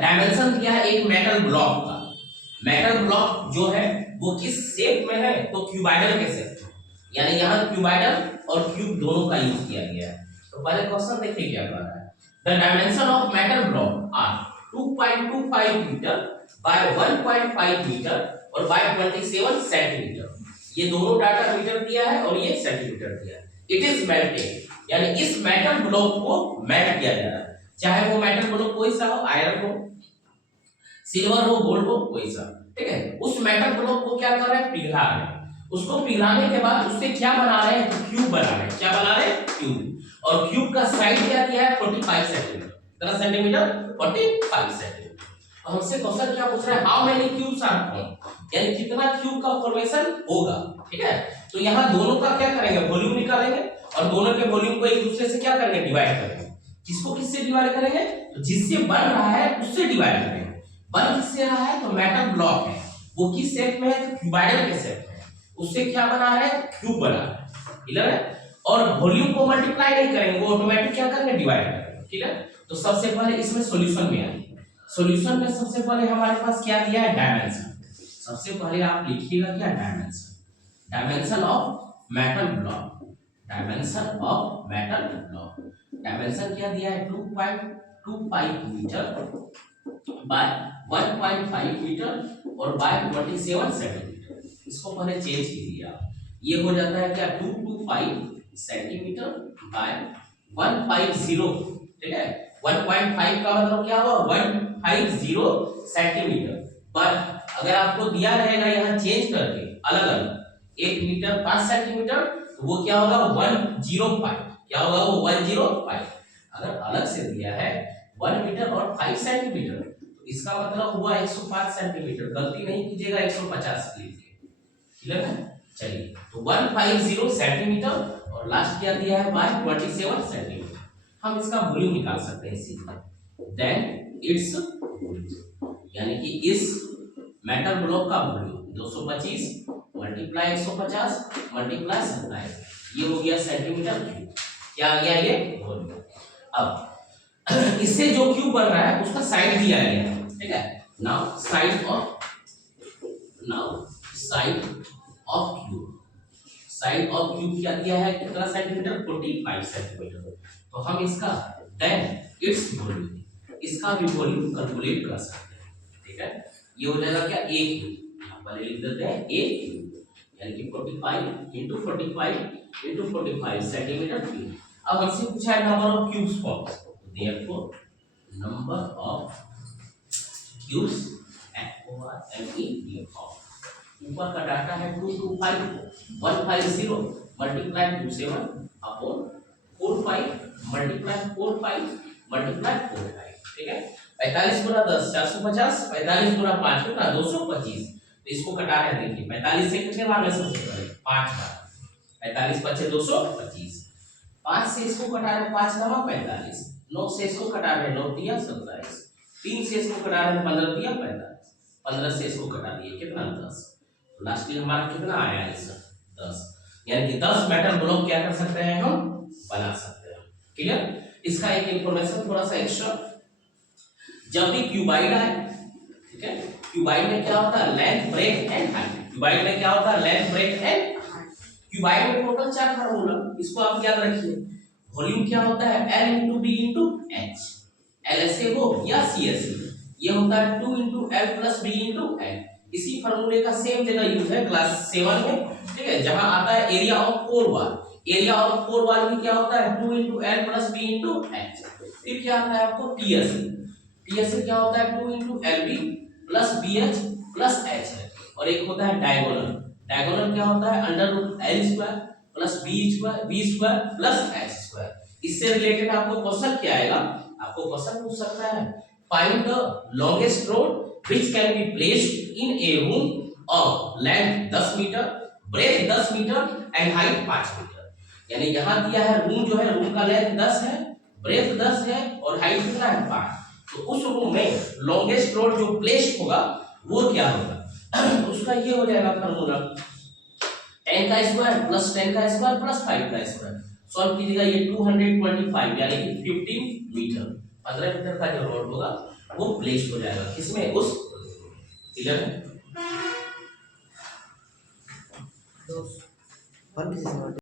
Dimension दिया है एक मेटल ब्लॉक का। मेटल ब्लॉक जो है वो किस शेप में है, तो क्यूबाइडल के शेप में, यानी यहाँ क्यूबाइडल और क्यूब दोनों का यूज किया गया है। तो पहले क्वेश्चन देखिए क्या कह रहा है। The dimension of metal block are 2.25 metre by 1.5 metre और बाय 27 सेंटीमीटर। ये दोनों डाटा मीटर दिया है और ये सेंटीमीटर दिया है। इट इज मेल्टेड, यानी इस मेटल ब्लॉक को मेल्ट किया जा रहा है, चाहे वो मेटल ब्लॉक कोई सा हो, आयरन हो, सिल्वर हो, गोल्ड हो, कोई सा, ठीक है। उस मेटल ब्लॉक को क्या कर रहे हैं, पिघला रहे हैं। उसको पिघलाने के बाद उससे क्या बना रहे हैं, क्यूब बना रहे हैं। क्या बना रहे हैं, क्यूब। और क्यूब का साइज क्या दिया है, 45 सेंटीमीटर। कितना सेंटीमीटर, 45 सेंटीमीटर। और हमसे क्वेश्चन क्या पूछ रहा है, how many cubes are formed, यानी कितना क्यूब का फॉर्मेशन होगा, ठीक है। तो यहाँ दोनों का क्या करेंगे, वॉल्यूम निकालेंगे और दोनों के वॉल्यूम को एक दूसरे से क्या करेंगे, डिवाइड करेंगे। किसको किससे डिवाइड करेंगे, तो जिससे बन रहा है उससे डिवाइड करेंगे। बन किससे रहा है, तो मेटल ब्लॉक है, वो किस शेप में है, तो क्यूबाइडल के शेप में है। उससे क्या बना रहे हैं, क्यूब बना रहे हैं, क्लियर है। और वॉल्यूम को मल्टीप्लाई नहीं करेंगे, वो ऑटोमेटिक क्या करेंगे, डिवाइड करेंगे, क्लियर। तो सबसे पहले इसमें सॉल्यूशन में आइए। सॉल्यूशन में सबसे पहले हमारे पास क्या दिया है, डायमेंशन। सबसे पहले आप लिखिएगा क्या, dimension. Dimension of metal block, dimension of metal block. Dimension क्या दिया है, 2.25 मीटर बाय 1.5 मीटर और बाय 27 सेंटीमीटर। इसको पहले चेंज कीजिए आप, ये हो जाता है क्या, 225 सेंटीमीटर बाय 150, ठीक है। 1.5 का मतलब क्या हुआ, 150 सेंटीमीटर। पर अगर आपको दिया रहेगा यहाँ चेंज करके अलग अलग 1 मीटर 5 सेंटीमीटर, तो वो क्या होगा, 105। क्या होगा, वो 105। अगर अलग से दिया है 1 मीटर और 5 सेंटीमीटर, तो इसका मतलब हुआ 105 सेंटीमीटर। गलती नहीं कीजिएगा, 150 लीजिए, क्लियर है। चलिए, तो 150 सेंटीमीटर और लास्ट क्या दिया है, बाय 27 सेंटीमीटर। हम इसका वॉल्यूम निकाल सकते हैं सीधे। देन इट्स वॉल्यूम, यानी कि इस मेटल ब्लॉक का वॉल्यूम 225 मल्टीप्लाई 150 मल्टीप्लाई 27, ये हो गया सेंटीमीटर क्यूब। क्या आ गया, ये वॉल्यूम। अब इससे जो क्यूब बन रहा है उसका साइड दिया गया है, ठीक है। Now side of cube, side of cube क्या दिया है, कितना सेंटीमीटर, 45 सेंटीमीटर। तो हम इसका देन इट्स वॉल्यूम, इसका भी वॉल्यूम कैलकुलेट कर सकते हैं, ठीक है। ये हो जाएगा क्या, a क्यूब। यहां पर लिख देते हैं a क्यूब, यानी कि 45 × 45 × 45 सेंटीमीटर क्यूब। अब हमसे पूछा है number of cubes formed, therefore number of cubes FORME ऊपर का डाटा है 225 150 मल्टीप्लाई 27 अपॉन 45 मल्टीप्लाई 45 मल्टीप्लाई 45, ठीक है। 45 गुना 10 450, 45 गुना 5 कितना 225। तो इसको कटा रहे हैं, देखिए 45 से कितने बार में, सबसे पहले 5 बार, 45 5 225। 5 से इसको कटा रहे हैं, 5 9 45, 9 से इसको कटा रहे हैं, 9 दिया 27, 3 से इसको कटा रहे हैं, 15 दिया 45, 15 से इसको कटा दिए कितना 10। तो लास्टली हमारा कितना आया आंसर 10, यानी कि 10 मेटल ब्लॉक क्या कर सकते हैं, हम बना सकते हैं, क्लियर। इसका एक इंफॉर्मेशन थोड़ा सा एक्स्ट्रा, जब भी क्यूबाइड आए, ठीक है, क्यूबाइड में क्या होता है, length breadth and height. Cuboid में क्या होता है, length breadth and height. Cuboid में टोटल 4 फार्मूला, इसको आप याद रखिए। वॉल्यूम क्या होता है, L × B × H, LSA हो या CSA, ये होता है 2 × L + B × L। इसी फार्मूले का सेम जगह यूज है क्लास 7 में, ठीक है, जहां आता है area of core wall. Area of core wall में क्या होता है, 2 × L + B × H। फिर क्या आता है आपको TSA, TSA क्या होता है, 2 × LB + BH + H है। और एक होता है डायगोनल, डायगोनल क्या होता है, √L² + B² + H²। इससे रिलेटेड आपको क्वेश्चन क्या आएगा, आपको क्वेश्चन पूछ सकता है, find the longest rod which can be placed in a room of length 10 metre, breadth 10 metre and height 5 metre. यानी यहां दिया है रूम जो है, रूम का लेंथ 10 है, ब्रेथ 10 है और हाइट कितना है 5। तो उस रूम में लॉन्गेस्ट रोड जो प्लेस्ड होगा वो क्या होगा, उसका ये हो जाएगा फार्मूला 10 का स्क्वायर + 10 का स्क्वायर + 5 का स्क्वायर। सॉल्व कीजिएगा, ये 225 यानी कि 15 मीटर, 15 मीटर का जो रोड होगा वो प्लेस्ड हो जाएगा किसमें, उस पिलर में।